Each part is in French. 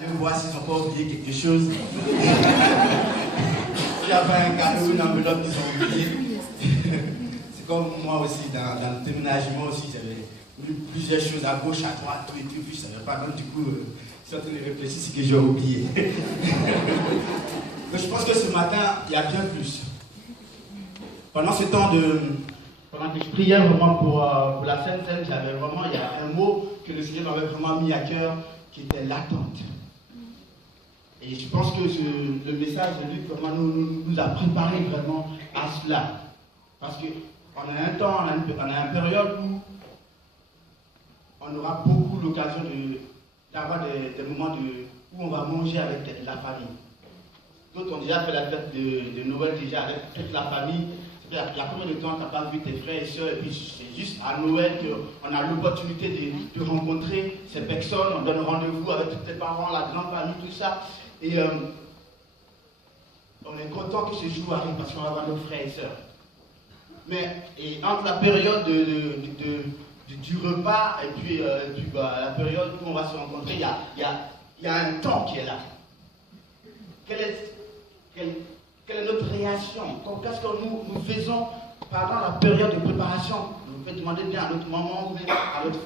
Allez voir s'ils n'ont pas oublié quelque chose. Il y avait un cadeau, une enveloppe qu'ils ont oublié. C'est comme moi aussi, dans le déménagement aussi, j'avais eu plusieurs choses à gauche, à droite, tout et tout, puis je ne savais pas. Donc du coup, je suis en train de réfléchir, c'est que j'ai oublié. Donc je pense que ce matin, il y a bien plus. Pendant ce temps pendant que je priais vraiment pour la Sainte Seine, j'avais vraiment, il y a un mot que le Seigneur m'avait vraiment mis à cœur, qui était l'attente. Et je pense que le message de Luc vraiment nous a préparé vraiment à cela. Parce qu'on a un temps, on a une période où on aura beaucoup l'occasion d'avoir des moments où on va manger avec la famille. D'autres ont déjà fait la fête de Noël déjà avec toute la famille. C'est-à-dire qu'il y a combien de temps tu n'as pas vu tes frères et soeurs, et puis c'est juste à Noël qu'on a l'opportunité de rencontrer ces personnes, on donne rendez-vous avec tous tes parents, la grande famille, tout ça. Et on est content que ce jour arrive parce qu'on va voir nos frères et sœurs. Mais entre la période du repas et puis la période où on va se rencontrer, il y a un temps qui est là. Quelle est notre réaction? Qu'est-ce que nous faisons pendant la période de préparation? Vous pouvez demander bien à notre maman,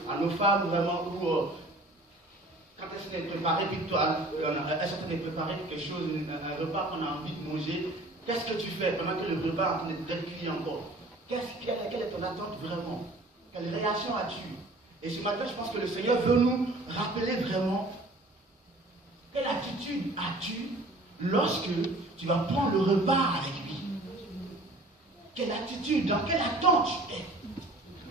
à nos femmes, vraiment, quand est-ce qu'elle est préparée, puis toi, est-ce qu'elle est préparée quelque chose, un repas qu'on a envie de manger, qu'est-ce que tu fais pendant que le repas est en train d'être cuit encore? Quelle est ton attente vraiment? Quelle réaction as-tu? Et ce matin, je pense que le Seigneur veut nous rappeler vraiment quelle attitude as-tu lorsque tu vas prendre le repas avec lui. Quelle attitude, dans quelle attente tu es?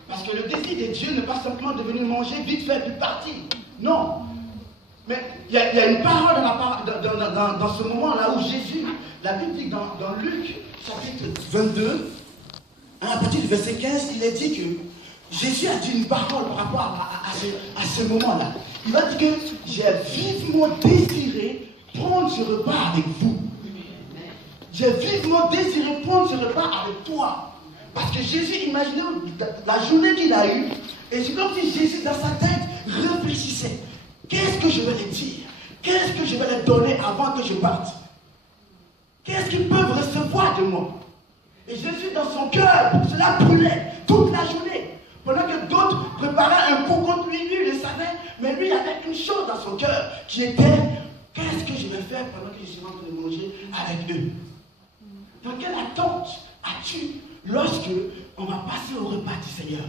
Parce que le désir de Dieu n'est pas simplement de venir manger vite fait puis partir. Non. Mais il y a une parole dans ce moment-là où Jésus, la Bible dit dans Luc, chapitre 22, à partir du verset 15, il est dit que Jésus a dit une parole par rapport à ce moment-là. Il va dire que j'ai vivement désiré prendre ce repas avec vous. J'ai vivement désiré prendre ce repas avec toi. Parce que Jésus imaginait la journée qu'il a eue, et c'est comme si Jésus dans sa tête réfléchissait. Qu'est-ce que je vais leur dire? Qu'est-ce que je vais leur donner avant que je parte? Qu'est-ce qu'ils peuvent recevoir de moi? Et Jésus dans son cœur, cela brûlait toute la journée. Pendant que d'autres préparaient un coup contre lui, lui le savait, mais lui avait une chose dans son cœur qui était: qu'est-ce que je vais faire pendant que je suis en train de manger avec eux? Dans quelle attente as-tu lorsque on va passer au repas du Seigneur?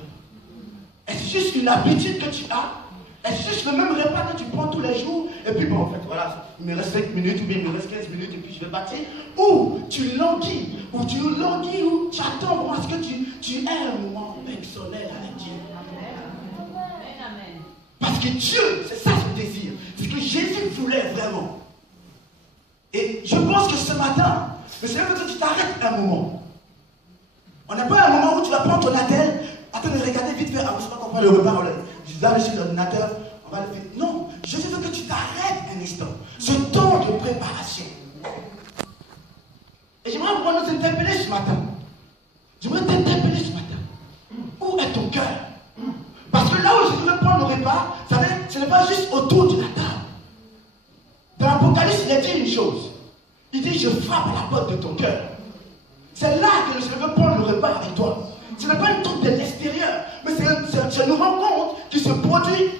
Est-ce juste une habitude que tu as? Est-ce juste le même repas que tu prends tous les jours? Et puis bon, en fait, voilà, il me reste 5 minutes, ou bien il me reste 15 minutes, et puis je vais partir. Ou tu languis, ou tu attends pour ce que tu aies un moment personnel avec Dieu. Parce que Dieu, c'est ça son désir. C'est ce que Jésus voulait vraiment. Et je pense que ce matin, le Seigneur veut que tu t'arrêtes un moment. On n'a pas un moment où tu vas prendre ton attel, attends de regarder vite fait, avant je ne sais pas qu'on prend le repas, je là sur l'ordinateur, on va le faire. Non, je veux que tu t'arrêtes un instant. Ce temps de préparation. Et j'aimerais pouvoir nous interpeller ce matin. J'aimerais t'interpeller ce matin. Où est ton cœur? Parce que là où je veux prendre le repas, ce n'est pas juste autour de la table. Dans l'Apocalypse, il a dit une chose. Il dit: je frappe à la porte de ton cœur. C'est là que le Seigneur veut prendre le repas avec toi. Ce n'est pas une truc de l'extérieur, mais c'est une rencontre qui se produit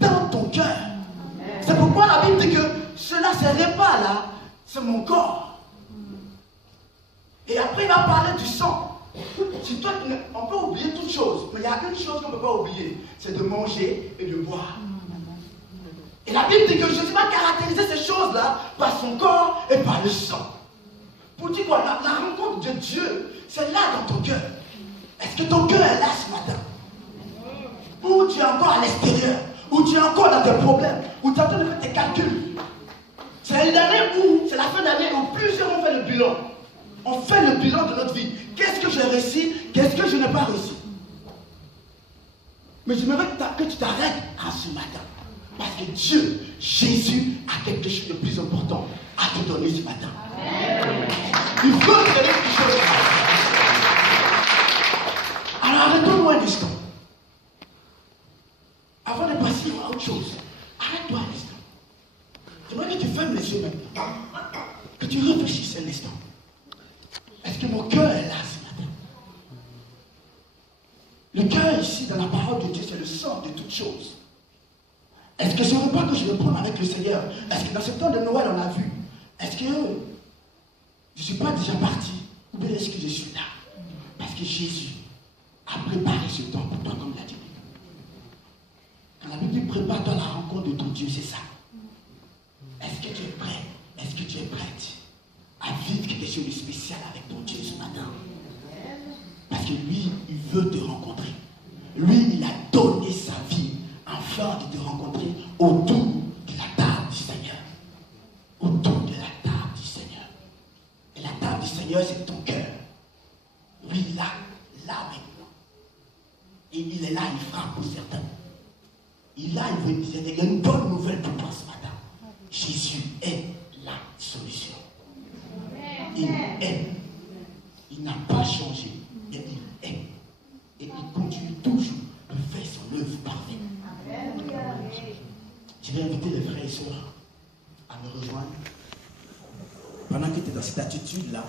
dans ton cœur. C'est pourquoi la Bible dit que ces repas-là, c'est mon corps. Et après, il va parler du sang. Si toi, on peut oublier toutes choses, mais il y a une chose qu'on ne peut pas oublier, c'est de manger et de boire. Et la Bible dit que Jésus va caractériser ces choses-là par son corps et par le sang. Pour dire quoi? La rencontre de Dieu, c'est là dans ton cœur. Est-ce que ton cœur est là ce matin? Ou tu es encore à l'extérieur? Ou tu es encore dans tes problèmes? Ou tu es en train de faire tes calculs? C'est une année où, c'est la fin d'année où plusieurs ont fait le bilan. On fait le bilan de notre vie. Qu'est-ce que j'ai réussi? Qu'est-ce que je n'ai pas réussi? Mais j'aimerais que tu t'arrêtes à ce matin. Parce que Dieu, Jésus, a quelque chose de plus important à te donner ce matin. Amen. Il veut te donner quelque chose. Alors arrêtons-nous un instant. Avant de passer à autre chose, arrête-toi un instant. J'aimerais que tu fermes les yeux maintenant. Que tu réfléchisses un instant. Est-ce que mon cœur est là ce matin? Le cœur ici, dans la parole de Dieu, c'est le centre de toutes choses. Est-ce que ce repas que je vais prendre avec le Seigneur, est-ce que dans ce temps de Noël, on l'a vu, est-ce que je ne suis pas déjà parti? Ou bien est-ce que je suis là? Parce que Jésus a préparé ce temps pour toi, comme l'a dit. Quand la Bible dit prépare-toi à la rencontre de ton Dieu, c'est ça. Est-ce que tu es prêt? Est-ce que tu es prête à vivre quelque chose de spécial avec ton Dieu ce matin? Parce que lui, il veut te rencontrer. Lui, il a donné sa vie afin de te rencontrer autour de la table du Seigneur. Autour de la table du Seigneur. Et la table du Seigneur, c'est ton cœur. Lui, là maintenant. Et il est là, il frappe pour certains. Il y a une bonne nouvelle pour toi ce matin. Jésus est la solution. Il est. Il n'a pas changé, mais il est. Et il continue toujours de faire son œuvre parfaite. Je vais inviter les frères et sœurs à me rejoindre. Pendant que tu es dans cette attitude-là,